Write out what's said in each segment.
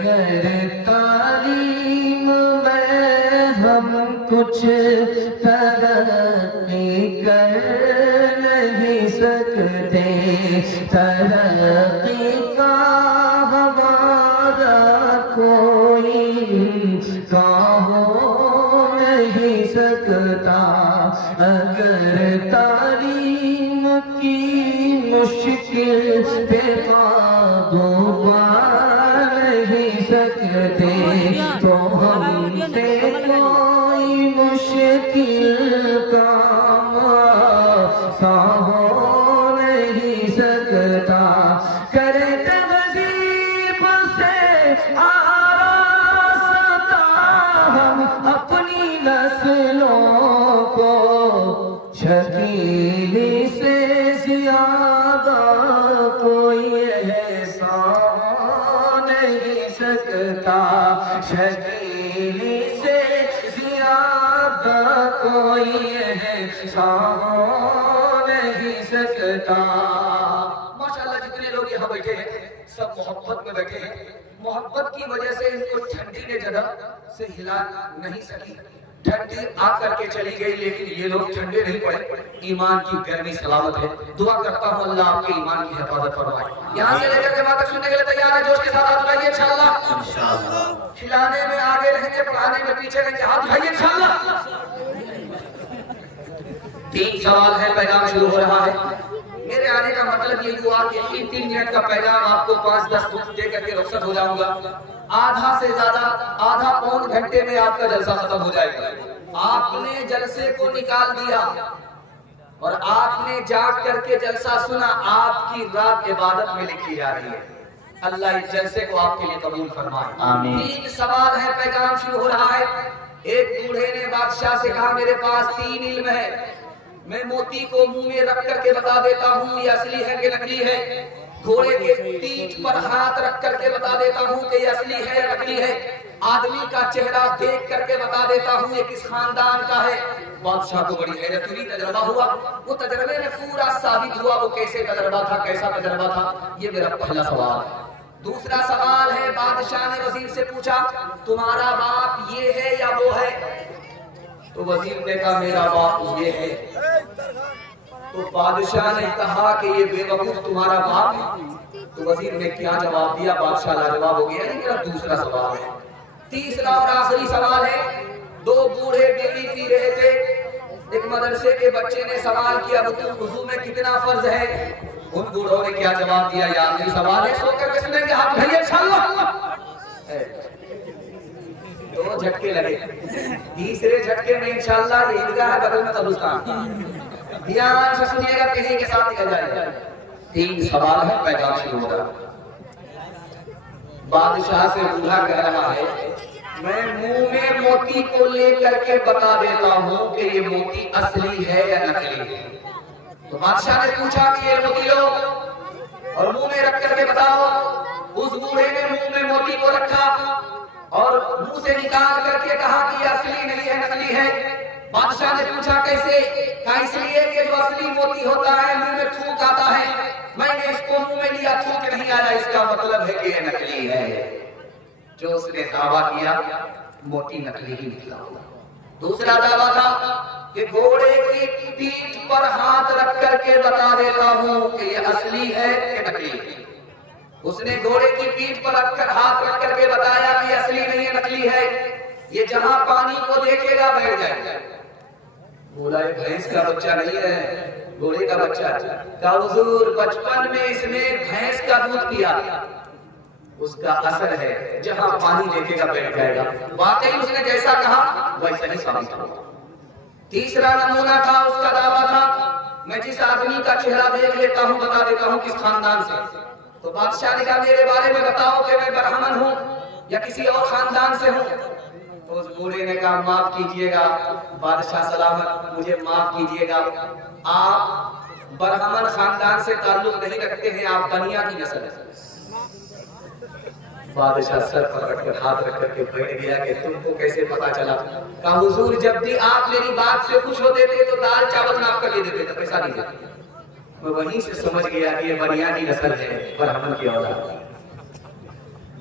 بغیر تعلیم میں ہم کچھ ترقی کر نہیں سکتے، ترقی کا ہمارا کوئی امکان ہو نہیں سکتا، اگر تعلیم کی مشکل پہ قابو پا نہیں سکتے تو ہم سے کوئی مشکل کام آسان ہو نہیں سکتا۔ کرے تہذیب سے آراستہ ہم اپنی نسلوں کو، شکیلی سے زیادہ کوئی احسان نہیں سکتا، شکیلی سے زیادہ کوئی احسان نہیں سکتا۔ ماشاءاللہ جتنے لوگ یہاں بیٹھے ہیں سب محبت میں بیٹھے ہیں، محبت کی وجہ سے ان کو ٹھنڈی نے جگہ سے ہلا نہیں سکی، ٹھنڈی آ کر کے چلی گئی، لیکن یہ لوگ ٹھنڈے نہیں پڑے، ایمان کی گرمی سلامت ہے۔ دعا کرتا ہوں اللہ آپ کے ایمان کی حفاظت فرمائے۔ یہاں سے لے کر کے بات سننے کے لیے تیار ہے؟ جوش کے ساتھ ہاتھ اٹھائیے انشاءاللہ۔ کھلانے میں آگے رہیں گے، پڑھانے میں پیچھے رہیں گے، ہاتھ اٹھائیے انشاءاللہ۔ 3 سوال ہے، پیغام شروع ہو رہا ہے۔ میرے آنے کا مطلب یہ ہوا کہ 3 منٹ کا پیغام آپ کو 5-10 منٹ دے کر کے رخصت ہو جاؤں گا، آدھا سے زیادہ آدھا پون گھنٹے میں آپ کا جلسہ ختم ہو جائے گا۔ آپ نے جلسے کو نکال دیا اور آپ نے جاگ کر کے جلسہ سنا، آپ کی رات عبادت میں لکھی جا رہی ہے۔ اللہ اس جلسے کو آپ کے لیے قبول فرمائے۔ آمین۔ 3 سوال ہے، پیغام شروع ہو رہا ہے۔ ایک بوڑھے نے بادشاہ سے کہا میرے پاس 3 علم ہے، میں موتی کو منہ میں رکھ کر کے بتا دیتا ہوں یہ اصلی ہے کہ نکلی ہے، گھوڑے کے پیٹھ پر ہاتھ رکھ کر کے بتا دیتا ہوں کہ یہ اصلی ہے یا نکلی ہے، آدمی کا چہرہ دیکھ کر کے بتا دیتا ہوں یہ کس خاندان کا ہے۔ بادشاہ کو بڑی حیرت ہوئی، تجربہ ہوا، وہ تجربے میں پورا ثابت ہوا وہ کیسے تجربہ تھا، کیسا تجربہ تھا۔ یہ میرا پہلا سوال ہے۔ دوسرا سوال ہے، بادشاہ نے وزیر سے پوچھا تمہارا باپ یہ ہے یا وہ ہے؟ تو وزیر نے کہا میرا باپ یہ ہے۔ تو بادشاہ نے کہا کہ یہ بے وقوف تمہارا باپ ہے؟ تو وزیر نے کیا جواب دیا؟ بادشاہ لاجواب ہو گیا۔ یہ میرا دوسرا سوال ہے۔ تیسرا اور آخری سوال ہے، 2 بوڑھے بیڑی پی رہے تھے، ایک مدرسے کے بچے نے سوال کیا وضو میں کتنا فرض ہے؟ ان بوڑھوں نے کیا جواب دیا؟ یہ آخری سوال ہے، سو کر کے سنیں گے، ہاتھ اٹھائیے انشاءاللہ۔ 2 جھٹکے لگے، تیسرے جھٹکے میں انشاءاللہ عیدگاہ بدل میں قبرستان۔ دھیان سے سنیے گا، کہیں کے ساتھ نکل جائے گا۔ 3 سوال ہے، پیغام شروع ہو رہا ہے۔ بادشاہ سے بوڑھا کہہ رہا ہے میں منہ میں موتی کو لے کر کے بتا دیتا ہوں کہ یہ موتی اصلی ہے یا نکلی ہے۔ تو بادشاہ نے پوچھا کہ یہ موتی لو اور منہ میں رکھ کر کے بتاؤ۔ اس بوڑھے نے منہ میں موتی کو رکھا اور منہ سے نکال کر کے کہا کہ یہ اصلی نہیں ہے نکلی ہے۔ بادشاہ نے پوچھا کیسے؟ کہا اس لیے کہ جو اصلی موتی ہوتا ہے منہ میں تھوک آتا ہے، میں نے اس کو منہ میں لیا تھوک نہیں آیا، اس کا مطلب ہے کہ یہ نکلی ہے۔ جو اس نے دعویٰ کیا موتی نکلی ہی نکلا۔ دوسرا دعویٰ تھا کہ گھوڑے کی پیٹھ پر ہاتھ رکھ کر کے بتا دیتا ہوں کہ یہ اصلی ہے کہ نکلی ہے۔ اس نے گھوڑے کی پیٹھ پر رکھ کر ہاتھ رکھ کر کے بتایا کہ یہ اصلی نہیں ہے نکلی ہے، یہ جہاں پانی کو دیکھے گا بیٹھ جائے گا۔ بولا یہ بھینس کا بچہ نہیں ہے، گھوڑے کا بچہ ہے۔ کہا حضور بچپن میں اس نے بھینس کا دودھ پیا، اس کا اثر ہے، جہاں پانی دیکھے گا بیٹھ جائے گا۔ واقعی اس نے جیسا کہا ویسا ہی ثابت ہوا۔ تیسرا نمونہ تھا، اس کا دعویٰ تھا میں جس آدمی کا چہرہ دیکھ لیتا ہوں بتا دیتا ہوں کس خاندان سے۔ تو بادشاہ نے کہا میرے بارے میں بتاؤ کہ میں برہمن ہوں یا کسی اور خاندان سے ہوں؟ تو اس بوڑھے نے کہا معاف کیجئے گا بادشاہ سلامت، مجھے معاف کیجئے گا، آپ برہمن خاندان سے تعلق نہیں رکھتے ہیں، آپ بنیا کی نسل ہیں۔ بادشاہ سر پر رکھ کر ہاتھ رکھ کر کے بیٹھ گیا کہ تم کو کیسے پتا چلا؟ کہا حضور جب بھی آپ میری بات سے خوش ہوتے تھے تو دال چاول ناپ کر لے دیتے تھے، پیسہ نہیں دیتے۔ میں وہیں سے سمجھ گیا کہ یہ بنیا کی نسل ہے، برہمن کی اولاد۔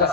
10।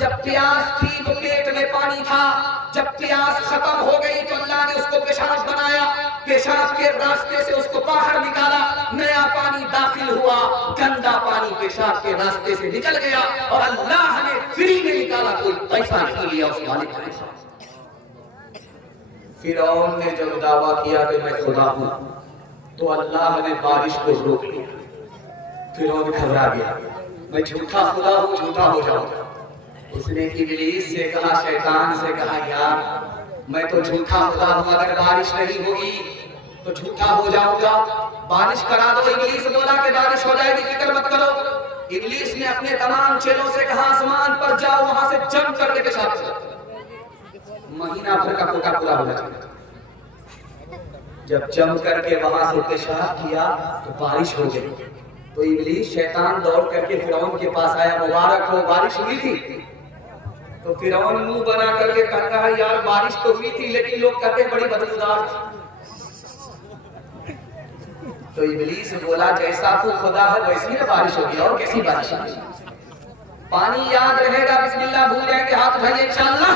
جب پیاس تھی تو پیٹ میں پانی تھا، جب پیاس ختم ہو گئی تو اللہ نے اس کو پیشاب بنایا، پیشاب کے راستے سے اس کو باہر نکالا، نیا پانی داخل ہوا، گندا پانی پیشاب کے راستے سے نکل گیا اور اللہ نے فری میں نکالا، کوئی پیسہ نہیں لیا اس مالک نے۔ فرعون نے جب دعویٰ کیا کہ میں خدا ہوں تو اللہ نے بارش کو روک لیا۔ فرعون گھبرا گیا، میں جھوٹا خدا ہوں، جھوٹا ہو جاؤں گا۔ اس نے ابلیس سے کہا، شیطان سے کہا، یار میں تو جھوٹا خدا ہوں، اگر بارش نہیں ہوگی تو جھوٹا ہو جاؤں گا، بارش کرا دو۔ ابلیس بولا کہ بارش ہو جائے گی، فکر مت کرو۔ ابلیس نے اپنے تمام چیلوں سے کہا، آسمان پر جاؤ، وہاں سے جم کر کے پیشاب کرو، مہینہ بھر کا کوٹا پورا ہو جائے۔ جب جم کر کے وہاں سے پیشاب کیا تو بارش ہو گئی۔ تو ابلیس شیطان دوڑ کر کے فرعون کے پاس آیا، مبارک ہو، بارش ہوئی تھی؟ تو فرعون منہ بنا کر کے کہتا ہے، یار بارش تو ہوئی تھی لیکن لوگ کہتے ہیں بڑی بدبودار تھی۔ تو ابلیس بولا، جیسا تو خدا ہے ویسی نہ بارش ہوگی، اور کیسی بارش ہوگی؟ پانی یاد رہے گا، بسم اللہ بھول جائیں گے، ہاتھ اٹھائیے انشاءاللہ۔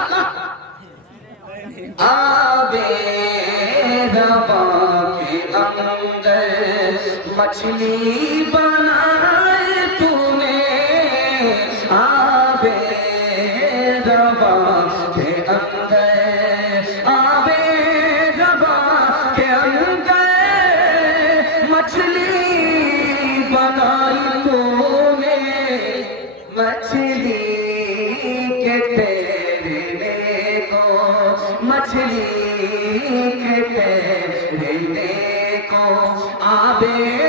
آبے ربا کے اندر مچھلی بنائے تم نے، آبے ربا کے اندر، آبے ربا کے اندر مچھلی بنائی تم نے، مچھلی کے تیرنے کو، مچھلی کے تیرنے کو آبے